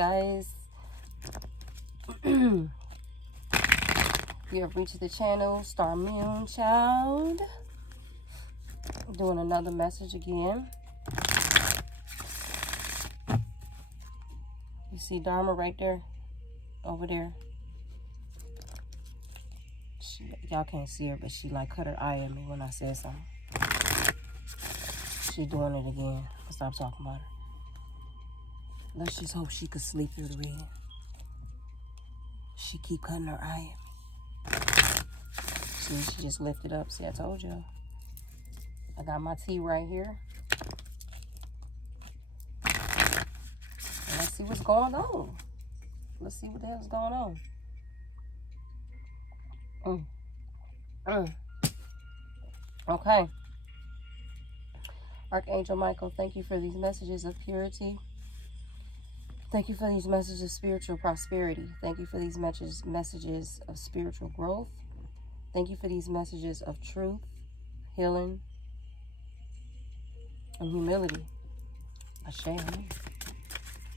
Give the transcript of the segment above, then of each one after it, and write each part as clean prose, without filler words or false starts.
guys. You have reached the channel Star Moon Child. Doing another message again. You see Dharma right there? Over there. Y'all can't see her, but she like cut her eye at me when I said something. She doing it again. Stop talking about her. Let's just hope she could sleep through the reading. She keep cutting her eye at me. See, she just lifted up. See, I told you. I got my tea right here. And let's see what's going on. Let's see what the hell's going on. Okay. Archangel Michael, thank you for these messages of purity. Thank you for these messages of spiritual prosperity. Thank you for these messages of spiritual growth. Thank you for these messages of truth, healing, and humility. Ashe.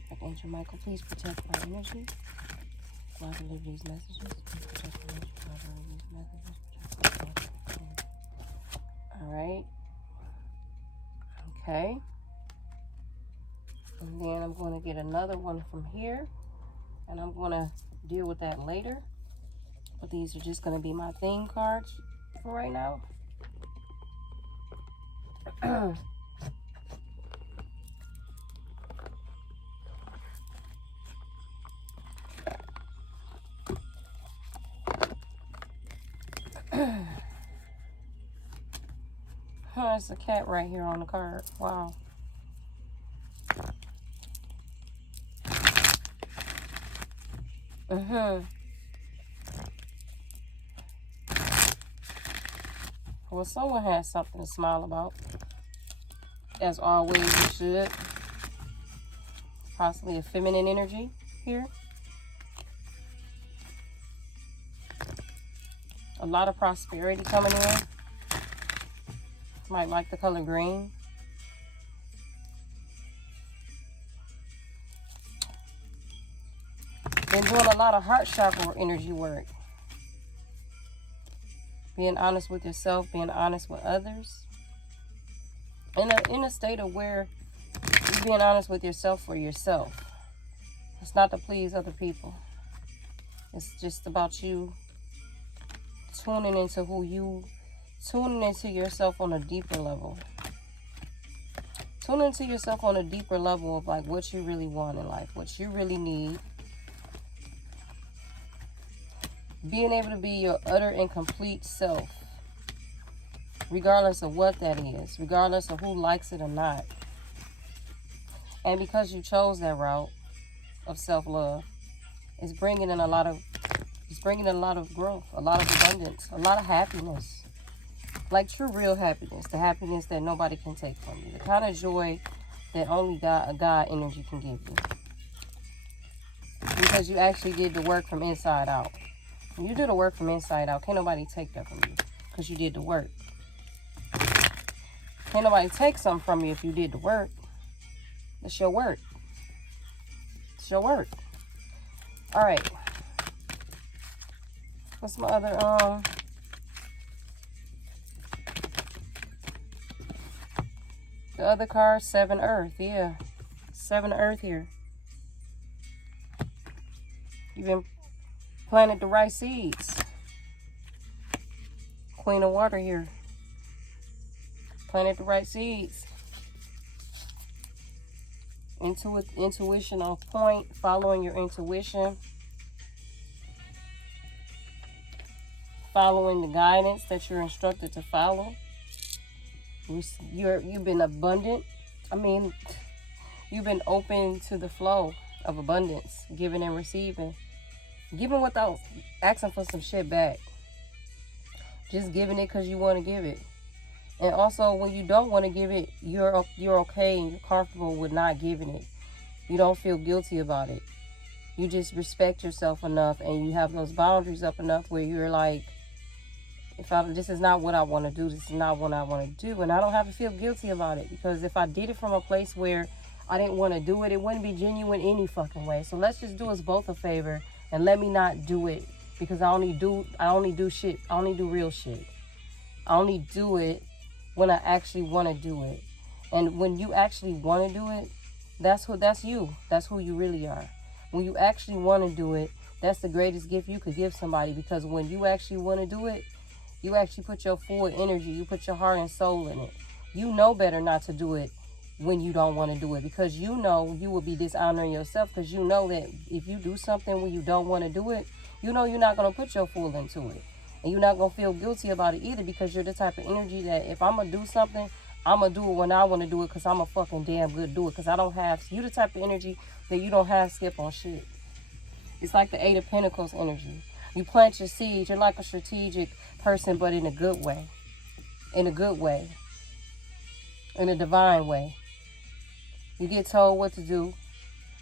Archangel Michael, please protect my energy while I deliver these messages. Please protect my energy while I deliver these messages. All right. Okay. And then I'm going to get another one from here. And I'm going to deal with that later. But these are just going to be my theme cards for right now. There's a cat right here on the card. Wow. Well, someone has something to smile about. As always, you should. Possibly a feminine energy here. A lot of prosperity coming in. Might like the color green. Been doing a lot of heart chakra energy work. Being honest with yourself, being honest with others. In a state of where you're being honest with yourself for yourself. It's not to please other people. It's just about you tuning into tuning into yourself on a deeper level. Tuning into yourself on a deeper level of like what you really want in life, what you really need. Being able to be your utter and complete self, regardless of what that is, regardless of who likes it or not. And because you chose that route of self-love, it's bringing in a lot of growth, a lot of abundance, a lot of happiness. Like true, real happiness. The happiness that nobody can take from you. The kind of joy that only God energy can give you. Because you actually did the work from inside out. When you do the work from inside out, can't nobody take that from you. Because you did the work. Can't nobody take something from you if you did the work. It's your work. It's your work. Alright. What's my other, the other card, 7 Earth. Yeah. 7 Earth here. You've been planted the right seeds. Queen of Water here. Planted the right seeds. Intuition on point. Following your intuition. Following the guidance that you're instructed to follow. You've been abundant. I mean, you've been open to the flow of abundance, giving and receiving. Giving without asking for some shit back. Just giving it because you want to give it. And also, when you don't want to give it, you're okay and you're comfortable with not giving it. You don't feel guilty about it. You just respect yourself enough and you have those boundaries up enough where you're like, this is not what I want to do. This is not what I want to do. And I don't have to feel guilty about it. Because if I did it from a place where I didn't want to do it, it wouldn't be genuine any fucking way. So let's just do us both a favor and let me not do it, because I only do shit. I only do real shit. I only do it when I actually want to do it. And when you actually want to do it, that's you. That's who you really are. When you actually want to do it, that's the greatest gift you could give somebody, because when you actually want to do it, you actually put your full energy, you put your heart and soul in it. You know better not to do it when you don't want to do it, because you know you will be dishonoring yourself, because you know that if you do something when you don't want to do it, you know you're not going to put your full into it. And you're not going to feel guilty about it either, because you're the type of energy that if I'm going to do something, I'm going to do it when I want to do it, because I'm a fucking damn good do it, because I don't have, you the type of energy that you don't have skip on shit. It's like the Eight of Pentacles energy. You plant your seeds. You're like a strategic person, but in a good way. In a good way. In a divine way. You get told what to do.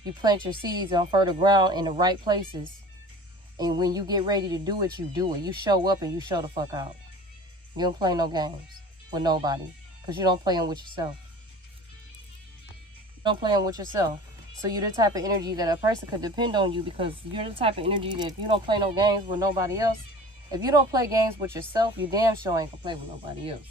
You plant your seeds on fertile ground in the right places. And when you get ready to do it, you do it. You show up and you show the fuck out. You don't play no games with nobody, because you don't play them with yourself. You don't play them with yourself. So you're the type of energy that a person could depend on you, because you're the type of energy that if you don't play no games with nobody else, if you don't play games with yourself, you damn sure ain't gonna play with nobody else.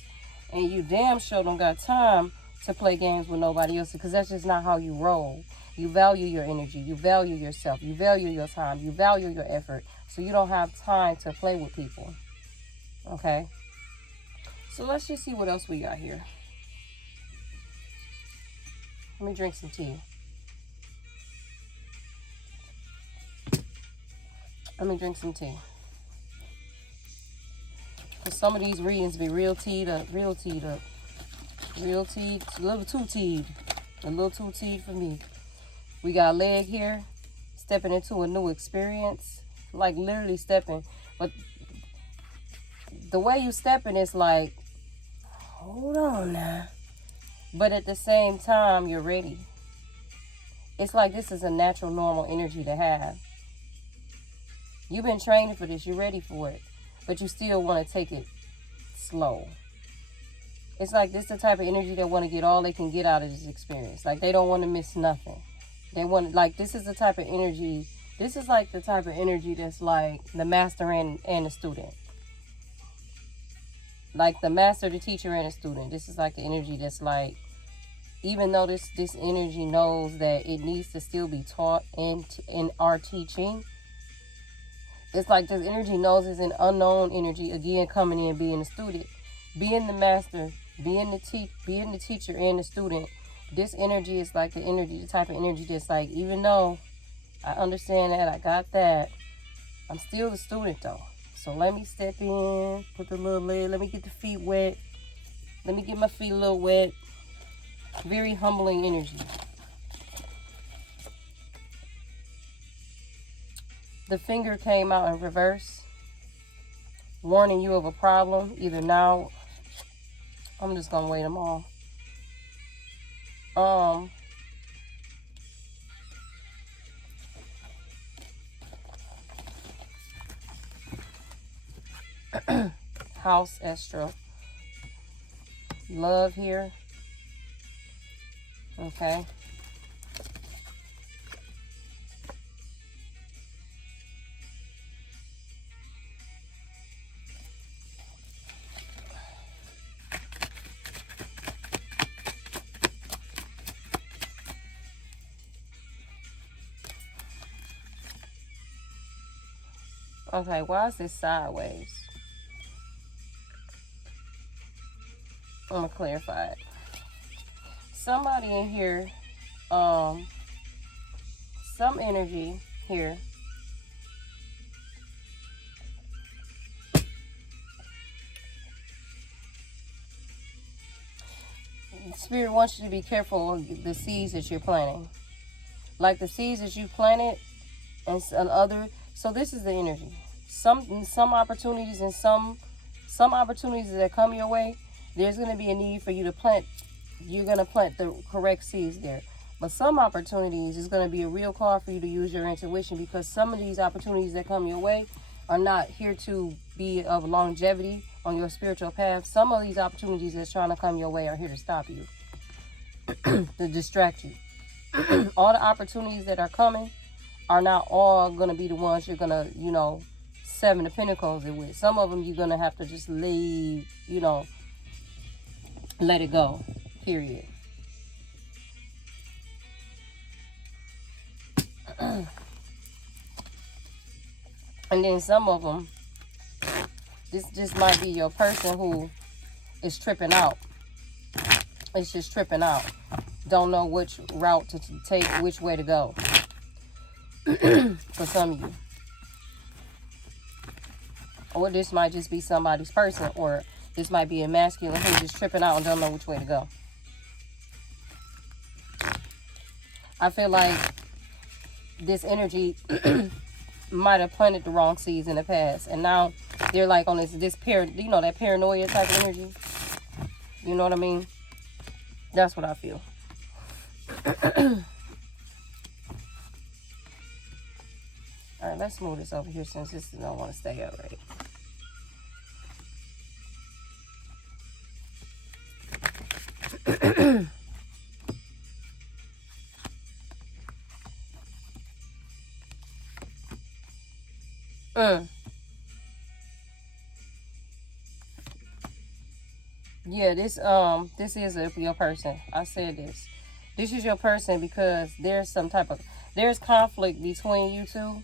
And you damn sure don't got time to play games with nobody else, because that's just not how you roll. You value your energy. You value yourself. You value your time. You value your effort. So you don't have time to play with people. Okay? So let's just see what else we got here. Let me drink some tea. Let me drink some tea. Because some of these readings be real teed up. Real teed up. Real teed. A little too teed. A little too teed for me. We got leg here. Stepping into a new experience. Like literally stepping. But the way you stepping is like, hold on now. But at the same time, you're ready. It's like this is a natural, normal energy to have. You've been training for this. You're ready for it. But you still want to take it slow. It's like this is the type of energy that want to get all they can get out of this experience. Like they don't want to miss nothing. They want, like, this is the type of energy. This is like the type of energy that's like the master and the student. Like the master, the teacher, and the student. This is like the energy that's like, even though this energy knows that it needs to still be taught in our teaching, it's like this energy knows it's an unknown energy, again, coming in, being the student, being the master, being the teacher and the student. This energy is like the type of energy that's like, even though I understand that, I got that, I'm still the student though. So let me step in, put the little leg, let me get the feet wet. Let me get my feet a little wet. Very humbling energy. The finger came out in reverse, warning you of a problem, either now. I'm just gonna wait them all. House Estro. Love here. Okay. Okay, why is this sideways? I'm gonna clarify it. Somebody in here, some energy here. Spirit wants you to be careful of the seeds that you're planting. Like the seeds that you planted and other. So this is the energy. Some opportunities and some opportunities that come your way, there's going to be a need for you to plant. You're going to plant the correct seeds there. But some opportunities is going to be a real call for you to use your intuition, because some of these opportunities that come your way are not here to be of longevity on your spiritual path. Some of these opportunities that's trying to come your way are here to stop you, to distract you. All the opportunities that are coming are not all going to be the ones you're going to, you know, Seven of Pentacles it with. Some of them you're going to have to just leave, you know, let it go, period. And then some of them, this just might be your person who is tripping out. It's just tripping out. Don't know which route to take, which way to go. For some of you. Or this might just be somebody's person, or this might be a masculine who's just tripping out and don't know which way to go. I feel like this energy might have planted the wrong seeds in the past, and now they're like on this you know, that paranoia type of energy. You know what I mean? That's what I feel. All right, let's move this over here since this don't want to stay up right. Yeah, this is your person. I said this. This is your person because there's conflict between you two.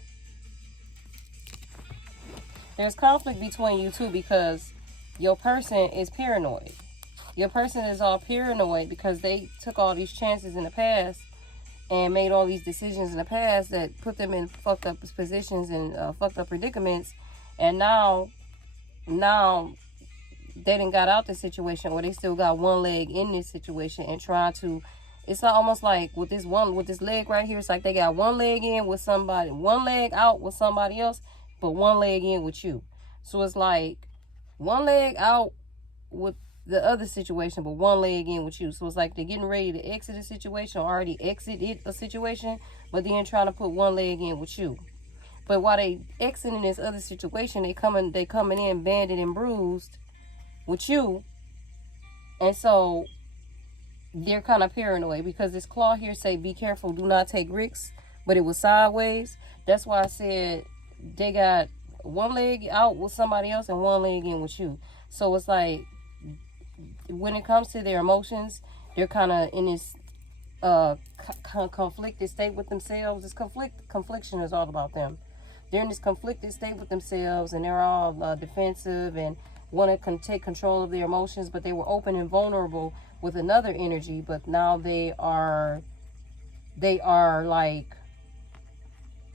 There's conflict between you two because your person is paranoid. Your person is all paranoid because they took all these chances in the past and made all these decisions in the past that put them in fucked up positions and fucked up predicaments. And now they done got out this situation, or they still got one leg in this situation and trying to, it's almost like with this leg right here, it's like they got one leg in with somebody, one leg out with somebody else, but one leg in with you. So it's like one leg out with the other situation, but one leg in with you. So it's like they're getting ready to exit a situation, or already exited a situation, but then trying to put one leg in with you. But while they exiting this other situation, they coming in banded and bruised with you. And so they're kind of paranoid because this claw here say be careful, do not take risks, but it was sideways. That's why I said they got one leg out with somebody else and one leg in with you. So it's like when it comes to their emotions, they're kind of in this conflicted state with themselves. This confliction is all about them. They're in this conflicted state with themselves, and they're all defensive and want to take control of their emotions, but they were open and vulnerable with another energy, but now they are like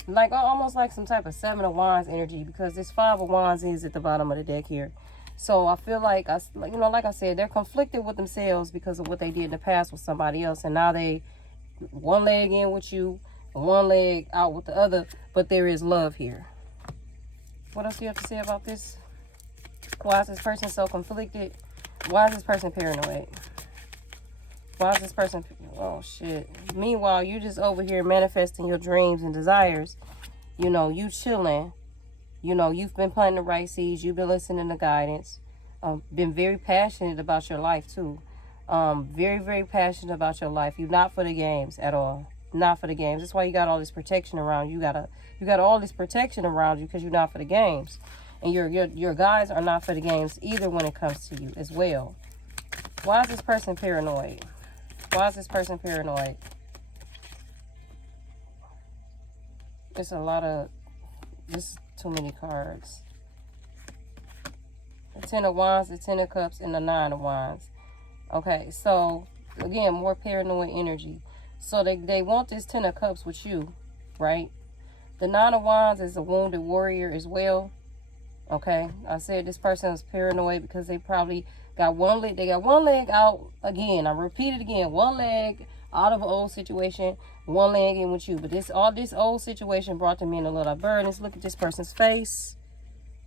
almost like some type of Seven of Wands energy, because this Five of Wands is at the bottom of the deck here. So I feel like, like I said, they're conflicted with themselves because of what they did in the past with somebody else, and now they one leg in with you, one leg out with the other, but there is love here. What else do you have to say about this? Why is this person so conflicted? Why is this person paranoid? Why is this person... Oh, shit. Meanwhile, you just over here manifesting your dreams and desires. You know, you chilling. You know, you've been planting the right seeds. You've been listening to guidance. Been very passionate about your life, too. Very, very passionate about your life. You're not for the games at all. Not for the games. That's why you got all this protection around you. You got all this protection around you because you're not for the games. And your guys are not for the games either when it comes to you as well. Why is this person paranoid? Why is this person paranoid? It's a lot of... This is too many cards. The Ten of Wands, the Ten of Cups, and the Nine of Wands. Okay, so, again, more paranoid energy. So they want this Ten of Cups with you, right? The Nine of Wands is a wounded warrior as well. Okay, I said this person is paranoid because they probably got one leg. They got one leg out again. I repeat it again. One leg out of an old situation, one leg in with you. But this old situation brought them in a lot of burdens. Look at this person's face.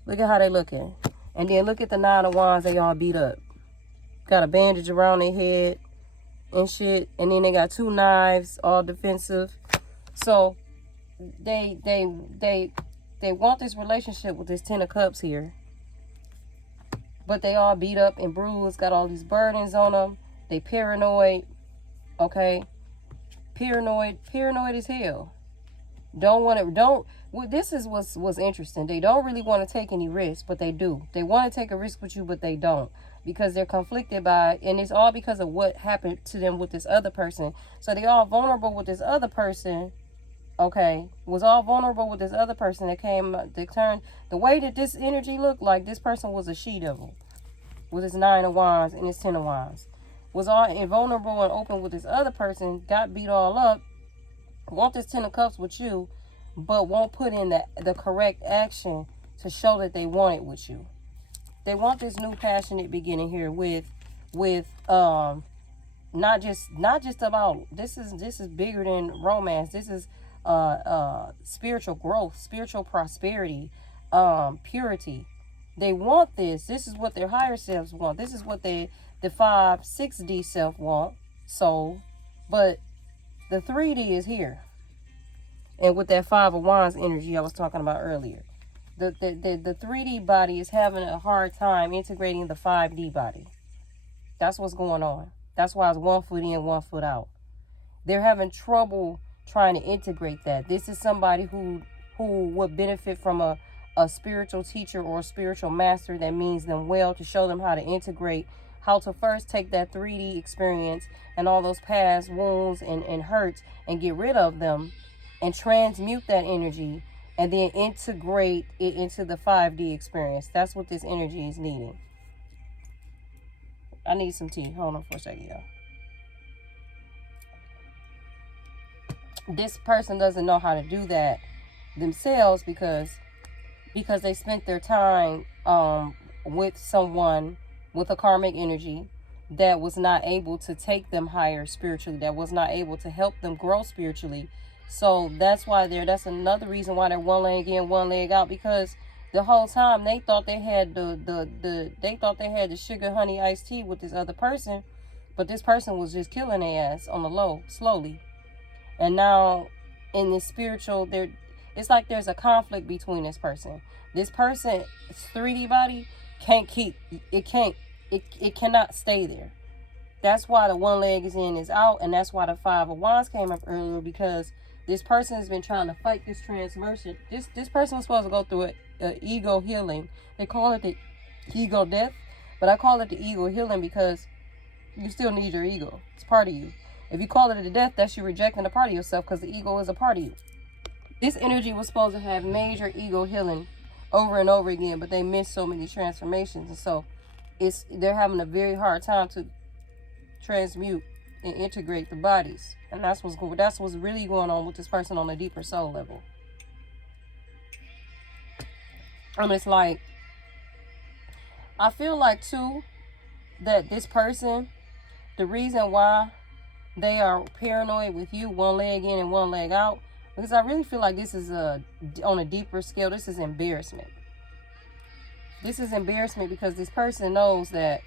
Look at how they looking. And then look at the Nine of Wands. They all beat up. Got a bandage around their head and shit. And then they got two knives, all defensive. So they want this relationship with this Ten of Cups here. But they all beat up and bruised, got all these burdens on them. They paranoid, okay? Paranoid as hell. Don't want to, don't, well, this is what's interesting. They don't really want to take any risks, but they do. They want to take a risk with you, but they don't. Because they're conflicted by, and it's all because of what happened to them with this other person. So they all vulnerable with this other person, okay, was all vulnerable with this other person that came, they turned, the way that this energy looked like, this person was a she-devil with his 9 of wands and his 10 of wands. Was all invulnerable and open with this other person, got beat all up, want this 10 of cups with you, but won't put in the correct action to show that they want it with you. They want this new passionate beginning here with not just about, this is bigger than romance. This is spiritual growth, spiritual prosperity, purity. They want this. This is what their higher selves want. This is what the 5-6D self want, soul. But the 3D is here. And with that 5 of wands energy I was talking about earlier, the 3D body is having a hard time integrating the 5D body. That's what's going on. That's why it's 1 foot in, 1 foot out. They're having trouble trying to integrate that. This is somebody who would benefit from a spiritual teacher or a spiritual master that means them well, to show them how to integrate, how to first take that 3D experience and all those past wounds and hurts and get rid of them and transmute that energy and then integrate it into the 5D experience. That's what this energy is needing. I need some tea. Hold on for a second, y'all. This person doesn't know how to do that themselves because they spent their time with someone with a karmic energy that was not able to take them higher spiritually, that was not able to help them grow spiritually. So that's why that's another reason why they're 1 leg in, 1 leg out, because the whole time they thought they had the sugar honey iced tea with this other person, but this person was just killing their ass on the low, slowly. And now in this spiritual, it's like there's a conflict between this person. This person's 3D body it cannot stay there. That's why the 1 leg is in is out, and that's why the 5 of wands came up earlier, because this person has been trying to fight this transformation. This person was supposed to go through an ego healing. They call it the ego death, but I call it the ego healing because you still need your ego. It's part of you. If you call it a death, that's you rejecting a part of yourself, because the ego is a part of you. This energy was supposed to have major ego healing over and over again, but they missed so many transformations, and so they're having a very hard time to transmute and integrate the bodies. And that's what's really going on with this person on a deeper soul level. And it's like, I feel like too that this person, the reason why they are paranoid with you, 1 leg in and 1 leg out, because I really feel like this is on a deeper scale, this is embarrassment. This is embarrassment because this person knows that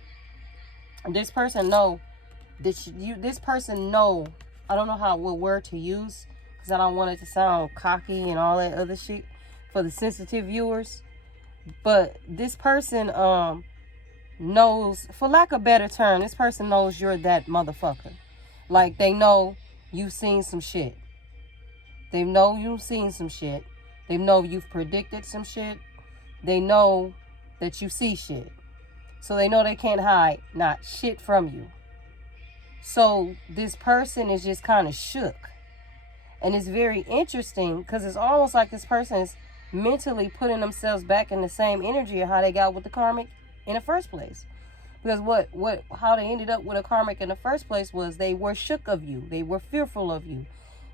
this person know, I don't know what word to use, because I don't want it to sound cocky and all that other shit for the sensitive viewers. But this person knows, for lack of a better term, this person knows you're that motherfucker. Like, they know you've seen some shit. They know you've seen some shit. They know you've predicted some shit. They know that you see shit. So they know they can't hide not shit from you. So this person is just kind of shook. And it's very interesting because it's almost like this person is mentally putting themselves back in the same energy of how they got with the karmic in the first place. Because how they ended up with a karmic in the first place was they were shook of you. They were fearful of you.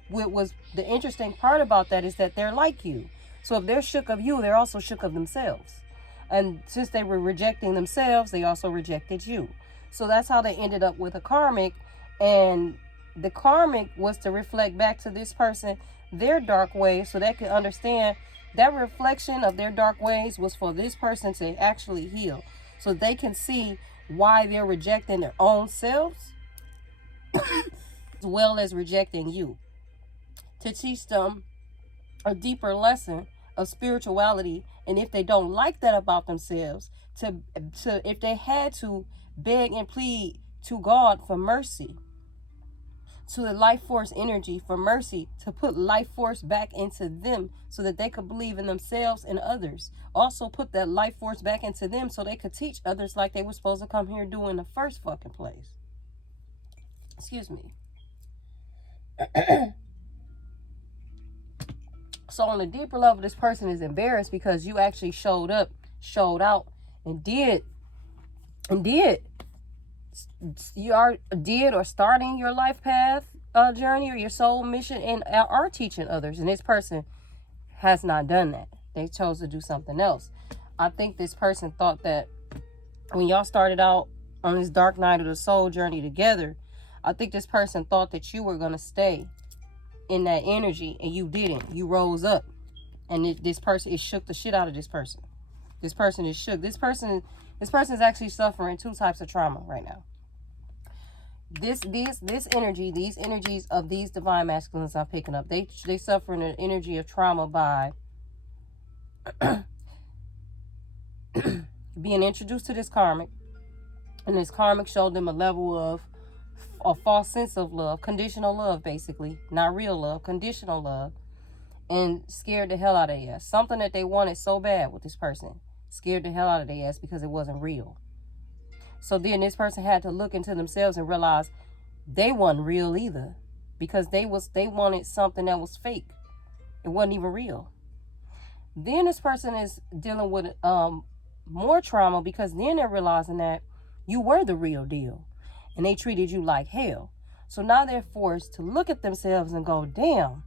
What was the interesting part about that is that they're like you. So if they're shook of you, they're also shook of themselves. And since they were rejecting themselves, they also rejected you. So that's how they ended up with a karmic. And the karmic was to reflect back to this person their dark ways, so they could understand that reflection of their dark ways was for this person to actually heal. So they can see why they're rejecting their own selves as well as rejecting you. To teach them a deeper lesson of spirituality, and if they don't like that about themselves, to if they had to beg and plead to God for mercy, to the life force energy for mercy, to put life force back into them so that they could believe in themselves and others. Also put that life force back into them so they could teach others like they were supposed to come here and do in the first fucking place. Excuse me. So on a deeper level, this person is embarrassed because you actually showed up, showed out, and did or starting your life path journey or your soul mission, and are teaching others. And this person has not done that. They chose to do something else. I think this person thought that when y'all started out on this dark night of the soul journey together, I think this person thought that you were going to stay in that energy, and you didn't. You rose up, and this person, it shook the shit out of this person. This person is shook. This person is actually suffering 2 types of trauma right now. These energies of these divine masculines I'm picking up, they suffer an energy of trauma by being introduced to this karmic, and this karmic showed them a level of a false sense of love, conditional love, basically, not real love, conditional love, and scared the hell out of their ass. Something that they wanted so bad with this person scared the hell out of their ass because it wasn't real. So then this person had to look into themselves and realize they wasn't real either, because they wanted something that was fake. It wasn't even real. Then this person is dealing with more trauma, because then they're realizing that you were the real deal and they treated you like hell. So now they're forced to look at themselves and go, damn,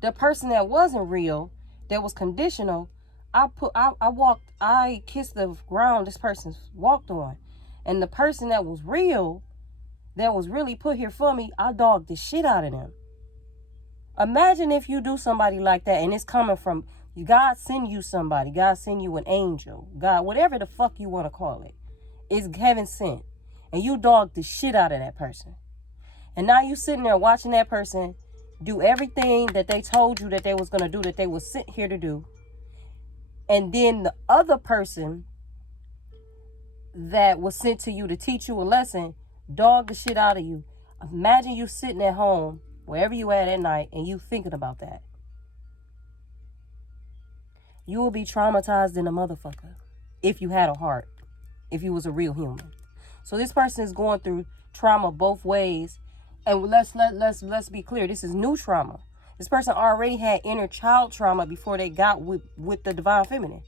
the person that wasn't real, that was conditional, I kissed the ground this person walked on. And the person that was real, that was really put here for me, I dogged the shit out of them. Imagine if you do somebody like that, and it's coming from God. Send you somebody. God send you an angel. God, whatever the fuck you want to call it, is heaven sent. And you dogged the shit out of that person. And now you sitting there watching that person do everything that they told you that they was going to do, that they was sent here to do. And then the other person that was sent to you to teach you a lesson dogged the shit out of you. Imagine you sitting at home, wherever you at night, and you thinking about that. You will be traumatized in a motherfucker if you had a heart, if you was a real human. So this person is going through trauma both ways. And let's be clear, this is new trauma. This person already had inner child trauma before they got with the divine feminine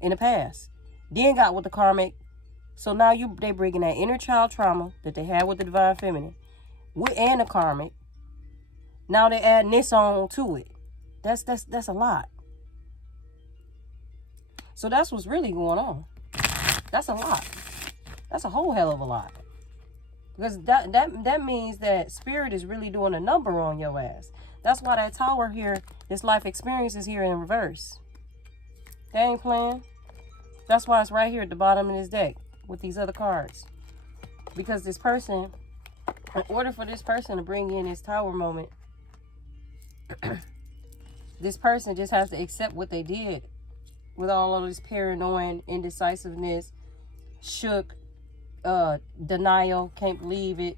in the past. Then got with the karmic. So now they bringing that inner child trauma that they had with the divine feminine and the karmic. Now they adding this on to it. That's a lot. So that's what's really going on. That's a lot. That's a whole hell of a lot. Because that means that spirit is really doing a number on your ass. That's why that tower here, this life experience, is here in reverse. They ain't playing. That's why it's right here at the bottom of this deck with these other cards. Because this person, in order for this person to bring in this tower moment, this person just has to accept what they did with all of this paranoia, indecisiveness, shook, denial, can't believe it.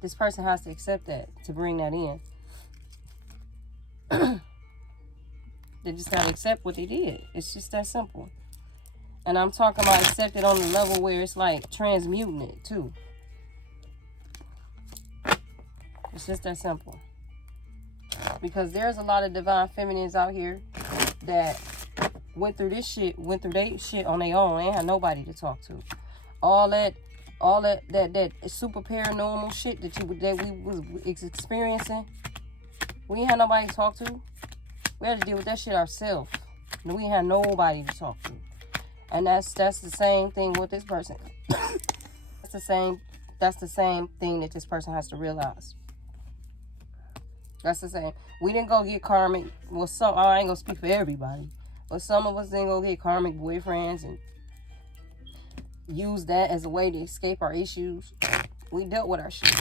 This person has to accept that to bring that in. They just gotta accept what they did. It's just that simple. And I'm talking about accept it on the level where it's like transmuting it too. It's just that simple. Because there's a lot of divine feminines out here that went through this shit, went through their shit on their own. They ain't had nobody to talk to. All that super paranormal shit that we was experiencing, we ain't had nobody to talk to. We had to deal with that shit ourselves. And we ain't had nobody to talk to. And that's the same thing with this person. That's the same thing that this person has to realize. That's the same. We didn't go get karmic. Well, I ain't gonna speak for everybody, but some of us didn't go get karmic boyfriends and use that as a way to escape our issues. We dealt with our shit.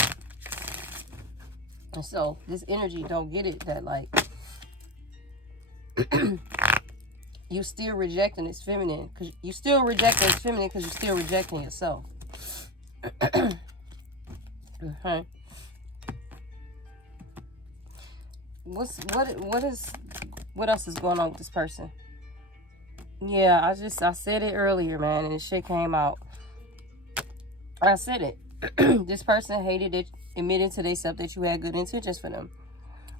And so this energy don't get it that like you still rejecting this feminine, because you still rejecting this feminine because you're still rejecting yourself. Okay. what else is going on with this person? Yeah, I said it earlier, man, and the shit came out. I said it. This person hated it, admitting to themselves that you had good intentions for them.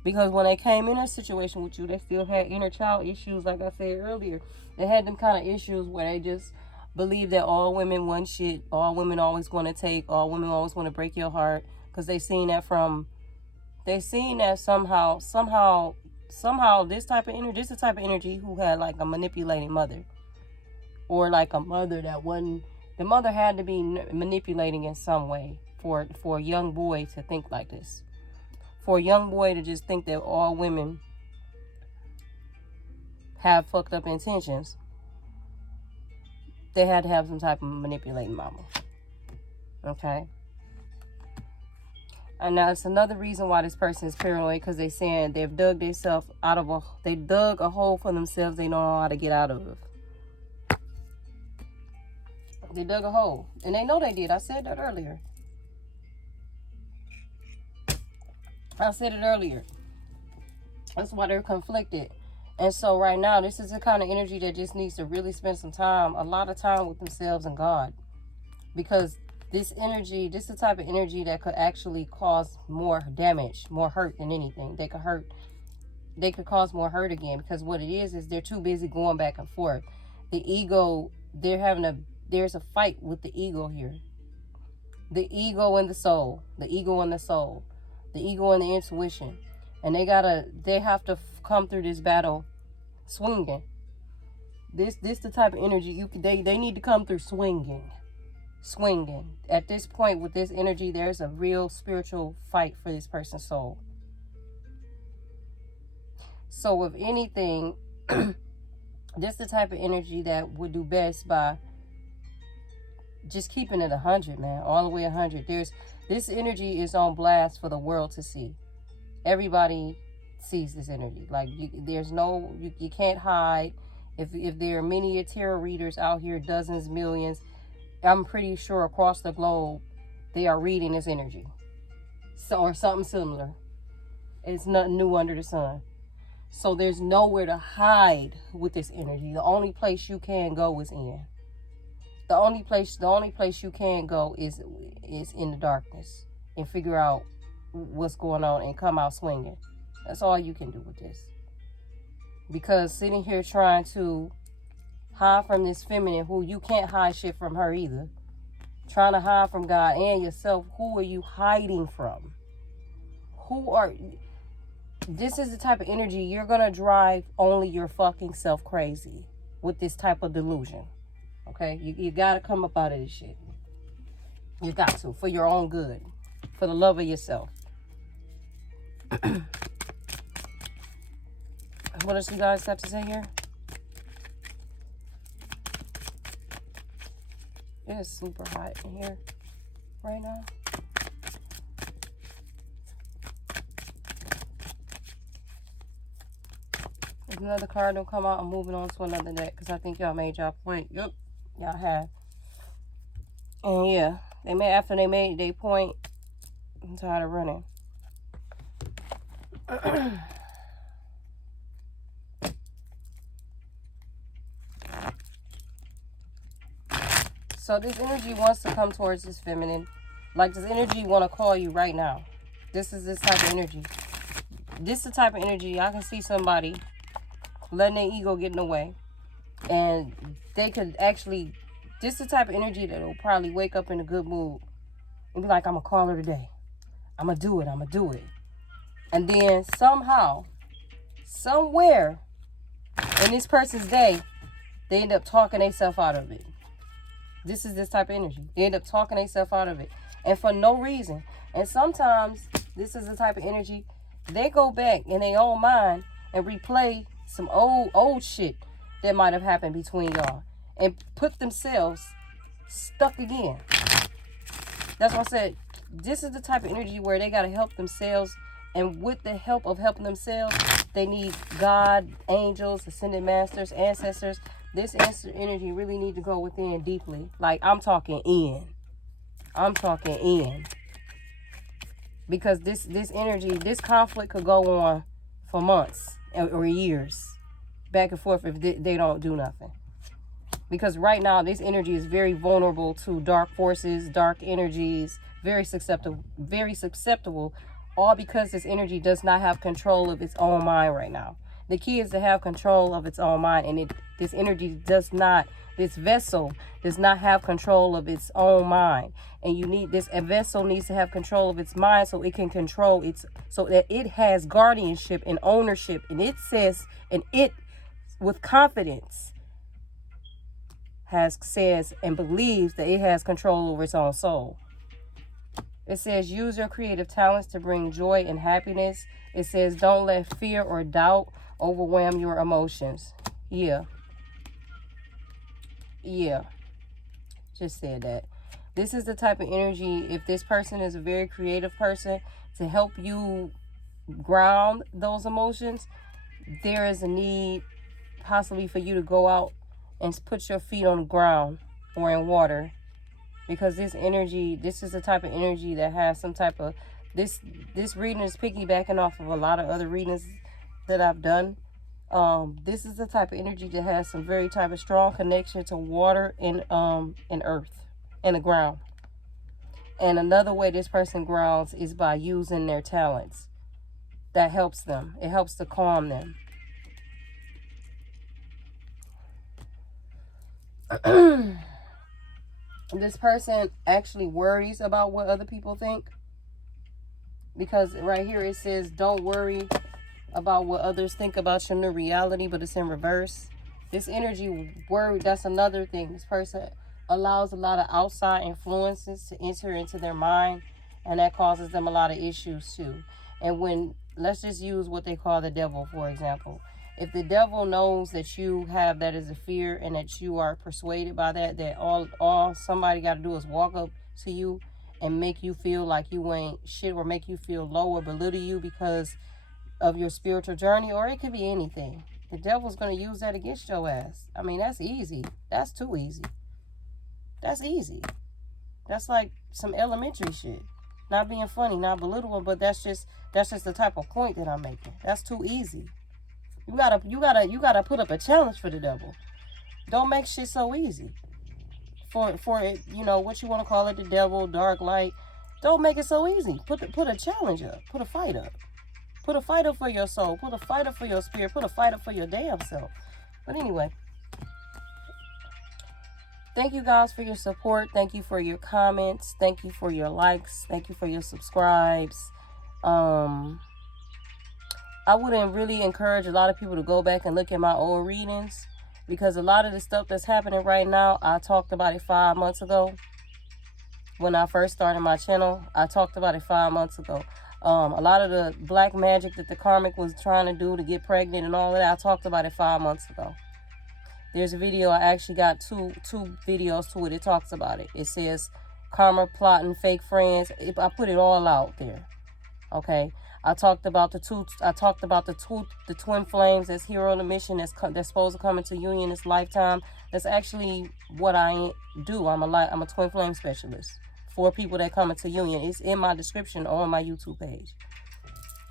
Because when they came in a situation with you, they still had inner child issues, like I said earlier. They had them kind of issues where they just believe that all women want shit, all women always want to take, all women always want to break your heart. Because they seen that somehow this type of energy, this is the type of energy who had like a manipulating mother. Or like a mother that wasn't, the mother had to be manipulating in some way for a young boy to think like this. For a young boy to just think that all women have fucked up intentions, they had to have some type of manipulating mama. Okay? And now it's another reason why this person is paranoid, because they're saying they've dug themselves out of they dug a hole for themselves they don't know how to get out of. They dug a hole. And they know they did. I said that earlier. That's why they're conflicted. And so right now, this is the kind of energy that just needs to really spend some time, a lot of time with themselves and God. Because this energy, this is the type of energy that could actually cause more damage, more hurt than anything. They could cause more hurt again, because what it is they're too busy going back and forth. The ego, there's a fight with the ego here. The ego and the soul, the ego and the soul, the ego and the intuition. And they have to come through this battle swinging. This the type of energy they need to come through swinging. At this point with this energy, there's a real spiritual fight for this person's soul. So if anything, this the type of energy that would do best by just keeping it 100, man, all the way 100. This energy is on blast for the world to see. Everybody sees this energy. Like you can't hide. If there are many tarot readers out here, dozens, millions, I'm pretty sure across the globe, they are reading this energy. So, or something similar. It's nothing new under the sun. So there's nowhere to hide with this energy. The only place you can go is in. The only place you can go is in the darkness and figure out what's going on and come out swinging. That's all you can do with this. Because sitting here trying to hide from this feminine, who you can't hide shit from her either, trying to hide from God and yourself, who are you hiding from? This is the type of energy you're gonna drive only your fucking self crazy with this type of delusion. Okay, you gotta come up out of this shit. You got to, for your own good, for the love of yourself. What else you guys have to say here? It is super hot in here right now. If another card don't come out, I'm moving on to another deck, because I think y'all made y'all point. Yep, y'all have. And yeah, after they made their point, I'm tired of running. So this energy wants to come towards this feminine. Like this energy want to call you right now. This is this type of energy. This is the type of energy I can see somebody letting their ego get in the way. And they could actually, this is the type of energy that will probably wake up in a good mood and be like, I'm going to call her today. I'm going to do it. And then somehow, somewhere in this person's day, they end up talking themselves out of it. This is this type of energy. They end up talking themselves out of it. And for no reason. And sometimes, this is the type of energy, they go back in their own mind and replay some old shit that might have happened between y'all. And put themselves stuck again. That's why I said, this is the type of energy where they got to help themselves. And with the help of helping themselves, they need God, angels, ascended masters, ancestors. This energy really need to go within deeply. Like, I'm talking in. Because this energy, this conflict could go on for months or years, back and forth, if they don't do nothing. Because right now, this energy is very vulnerable to dark forces, dark energies, very susceptible, all because this energy does not have control of its own mind right now. The key is to have control of its own mind, and this energy this vessel does not have control of its own mind. And a vessel needs to have control of its mind so it can control so that it has guardianship and ownership. And it says, and it, with confidence, says and believes that it has control over its own soul. It says, use your creative talents to bring joy and happiness. It says, don't let fear or doubt overwhelm your emotions. Yeah. Just said that. This is the type of energy, if this person is a very creative person, to help you ground those emotions, there is a need possibly for you to go out and put your feet on the ground or in water. Because this is the type of energy that has some type of, this reading is piggybacking off of a lot of other readings that I've done. This is the type of energy that has some very type of strong connection to water and earth and the ground. And another way this person grounds is by using their talents. That helps them. It helps to calm them. This person actually worries about what other people think. Because right here it says, don't worry about what others think about your new reality, but it's in reverse. This energy worry, that's another thing. This person allows a lot of outside influences to enter into their mind, and that causes them a lot of issues too. And let's just use what they call the devil, for example. If the devil knows that you have that as a fear and that you are persuaded by that all somebody got to do is walk up to you and make you feel like you ain't shit, or make you feel low or belittle you because of your spiritual journey, or it could be anything. The devil's going to use that against your ass. I mean, that's easy. That's too easy. That's easy. That's like some elementary shit. Not being funny, not belittling, but that's just the type of point that I'm making. That's too easy. You gotta put up a challenge for the devil. Don't make shit so easy. For it, what you want to call it, the devil, dark light. Don't make it so easy. Put a challenge up. Put a fight up. Put a fight up for your soul. Put a fight up for your spirit. Put a fight up for your damn self. But anyway, thank you guys for your support. Thank you for your comments. Thank you for your likes. Thank you for your subscribes. I wouldn't really encourage a lot of people to go back and look at my old readings, because a lot of the stuff that's happening right now, I talked about it 5 months ago. When I first started my channel, I talked about it 5 months ago. A lot of the black magic that the karmic was trying to do to get pregnant and all of that, I talked about it 5 months ago. There's a video, I actually got two videos to it. It talks about it. It says karma, plotting, fake friends. I put it all out there. Okay. I talked about the twin flames that's here on a mission that's supposed to come into union this lifetime. That's actually what I do. I'm a twin flame specialist for people that come into union. It's in my description on my YouTube page.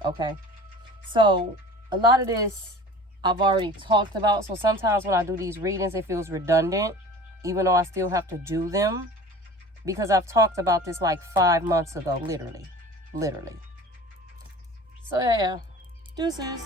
Okay. So a lot of this I've already talked about. So sometimes when I do these readings, it feels redundant, even though I still have to do them, because I've talked about this like 5 months ago, literally. So yeah, deuces.